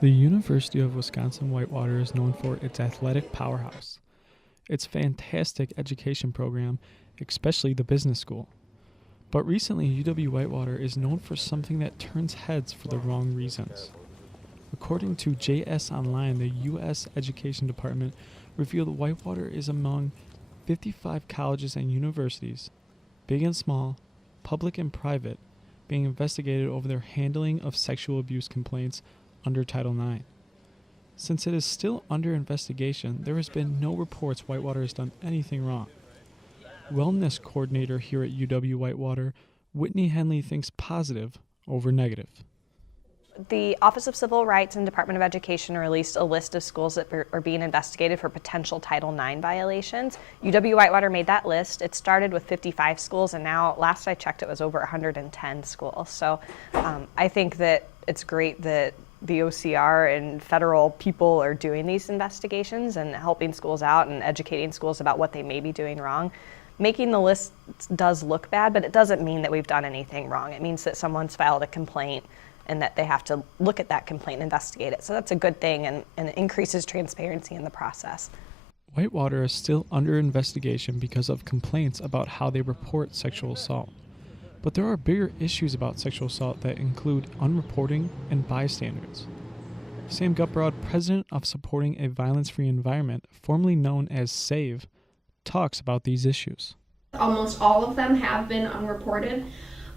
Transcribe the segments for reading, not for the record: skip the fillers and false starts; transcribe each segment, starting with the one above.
The University of Wisconsin-Whitewater is known for its athletic powerhouse, its fantastic education program, especially the business school. But recently, UW-Whitewater is known for something that turns heads for the wrong reasons. According to JS Online, the U.S. Education Department revealed Whitewater is among 55 colleges and universities, big and small, public and private, being investigated over their handling of sexual abuse complaints under Title IX. Since it is still under investigation, there has been no reports Whitewater has done anything wrong. Wellness coordinator here at UW-Whitewater, Whitney Henley, thinks positive over negative. The Office of Civil Rights and Department of Education released a list of schools that are being investigated for potential Title IX violations. UW-Whitewater made that list. It started with 55 schools, and now, last I checked, it was over 110 schools. So I think that it's great that the OCR and federal people are doing these investigations and helping schools out and educating schools about what they may be doing wrong. Making the list does look bad, but it doesn't mean that we've done anything wrong. It means that someone's filed a complaint and that they have to look at that complaint and investigate it. So that's a good thing, and it increases transparency in the process. Whitewater is still under investigation because of complaints about how they report sexual assault. But there are bigger issues about sexual assault that include unreporting and bystanders. Sam Gutbrod, president of Supporting a Violence-Free Environment, formerly known as SAVE, talks about these issues. Almost all of them have been unreported.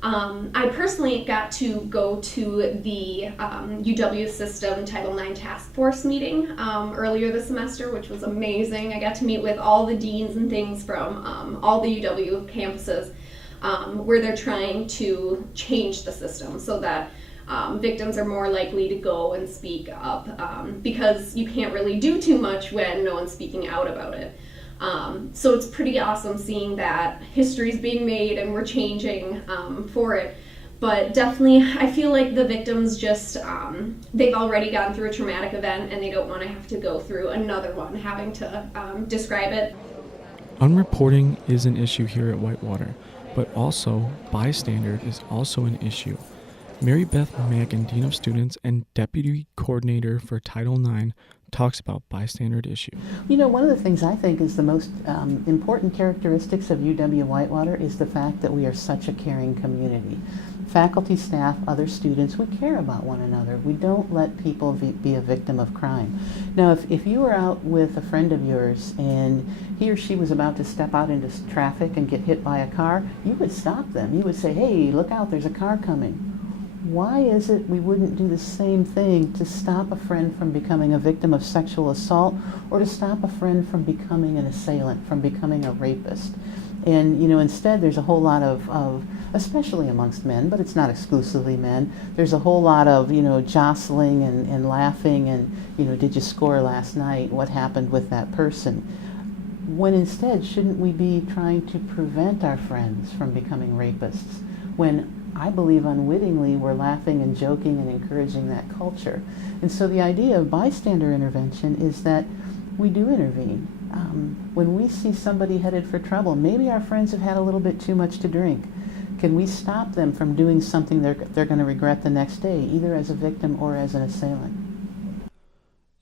I personally got to go to the UW System Title IX Task Force meeting earlier this semester, which was amazing. I got to meet with all the deans and things from all the UW campuses where they're trying to change the system so that victims are more likely to go and speak up because you can't really do too much when no one's speaking out about it. So it's pretty awesome seeing that history's being made and we're changing for it. But definitely, I feel like the victims just, they've already gone through a traumatic event and they don't want to have to go through another one having to describe it. Unreporting is an issue here at Whitewater, but also bystander is also an issue. Mary Beth Mackin, Dean of Students and Deputy Coordinator for Title IX, talks about bystander issue. You know, one of the things I think is the most important characteristics of UW-Whitewater is the fact that we are such a caring community. Faculty, staff, other students, we care about one another. We don't let people be a victim of crime. Now, if you were out with a friend of yours and he or she was about to step out into traffic and get hit by a car, you would stop them. You would say, hey, look out, there's a car coming. Why is it we wouldn't do the same thing to stop a friend from becoming a victim of sexual assault or to stop a friend from becoming an assailant, from becoming a rapist? And, you know, instead there's a whole lot of especially amongst men, but it's not exclusively men, there's a whole lot of, you know, jostling and laughing and, you know, did you score last night? What happened with that person? When instead, shouldn't we be trying to prevent our friends from becoming rapists? When I believe unwittingly we're laughing and joking and encouraging that culture. And so the idea of bystander intervention is that we do intervene. When we see somebody headed for trouble, maybe our friends have had a little bit too much to drink. Can we stop them from doing something they're going to regret the next day, either as a victim or as an assailant?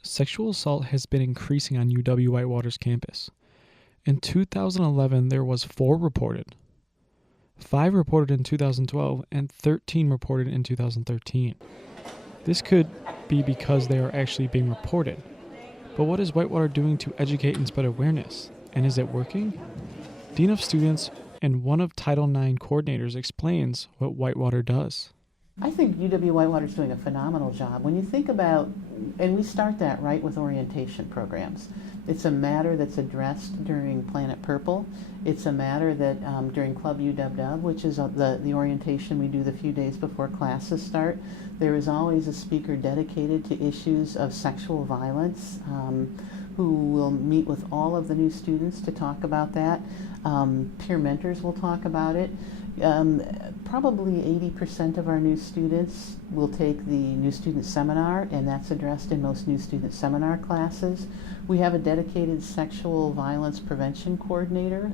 Sexual assault has been increasing on UW-Whitewater's campus. In 2011, there was 4 reported. 5 reported in 2012 and 13 reported in 2013. This could be because they are actually being reported. But what is Whitewater doing to educate and spread awareness? And is it working? Dean of Students and one of Title IX coordinators explains what Whitewater does. I think UW-Whitewater is doing a phenomenal job. When you think about, and we start that right with orientation programs. It's a matter that's addressed during Planet Purple. It's a matter that during Club UW, which is the orientation we do the few days before classes start, there is always a speaker dedicated to issues of sexual violence who will meet with all of the new students to talk about that. Peer mentors will talk about it. Probably 80% of our new students will take the new student seminar, and that's addressed in most new student seminar classes. We have a dedicated sexual violence prevention coordinator.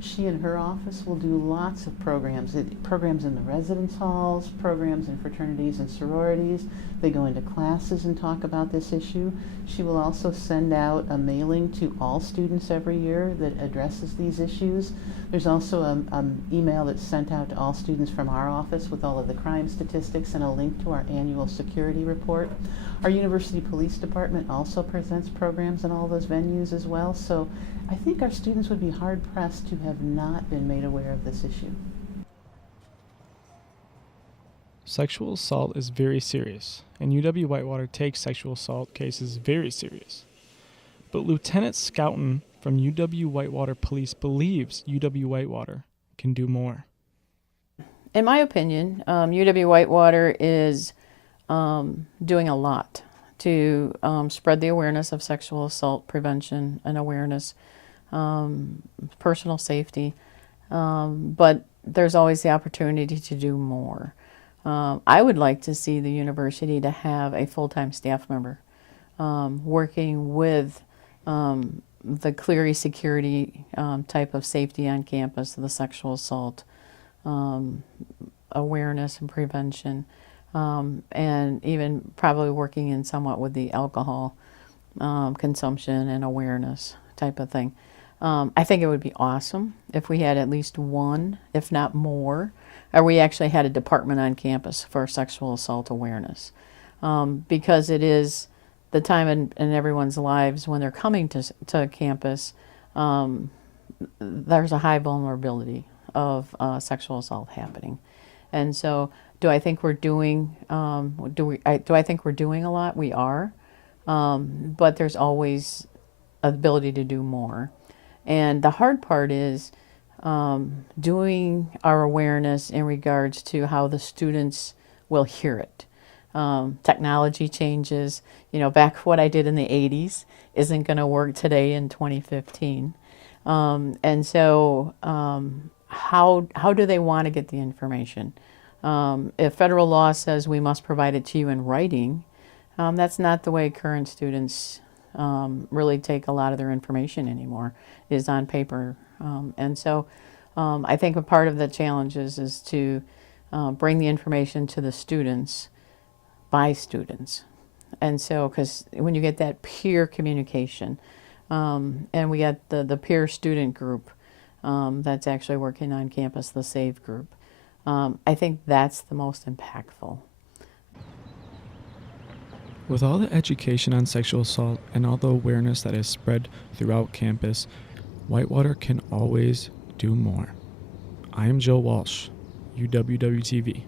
She and her office will do lots of programs, programs in the residence halls, programs in fraternities and sororities. They go into classes and talk about this issue. She will also send out a mailing to all students every year that addresses these issues. There's also an email that's sent out to all students from our office with all of the crime statistics and a link to our annual security report. Our university police department also presents programs in all those venues as well. So I think our students would be hard pressed to have not been made aware of this issue. Sexual assault is very serious, and UW-Whitewater takes sexual assault cases very serious. But Lieutenant Scouten from UW-Whitewater Police believes UW-Whitewater can do more. In my opinion, UW-Whitewater is doing a lot to spread the awareness of sexual assault prevention and awareness, personal safety, but there's always the opportunity to do more. I would like to see the university to have a full-time staff member working with the Cleary security type of safety on campus, the sexual assault awareness and prevention, and even probably working in somewhat with the alcohol consumption and awareness type of thing. I think it would be awesome if we had at least one, if not more, or we actually had a department on campus for sexual assault awareness, because it is the time in everyone's lives when they're coming to campus, there's a high vulnerability of sexual assault happening. And so do I think we're doing, do I think we're doing a lot? We are, but there's always ability to do more. And the hard part is doing our awareness in regards to how the students will hear it. Technology changes. You know, back what I did in the 80s isn't going to work today in 2015. And so how do they want to get the information? If federal law says we must provide it to you in writing, that's not the way current students really take a lot of their information anymore, is on paper. And so I think a part of the challenge is to bring the information to the students by students. And so, because when you get that peer communication, and we got the peer student group that's actually working on campus, the SAVE group, I think that's the most impactful. With all the education on sexual assault and all the awareness that is spread throughout campus, Whitewater can always do more. I am Joe Walsh, UWWTV.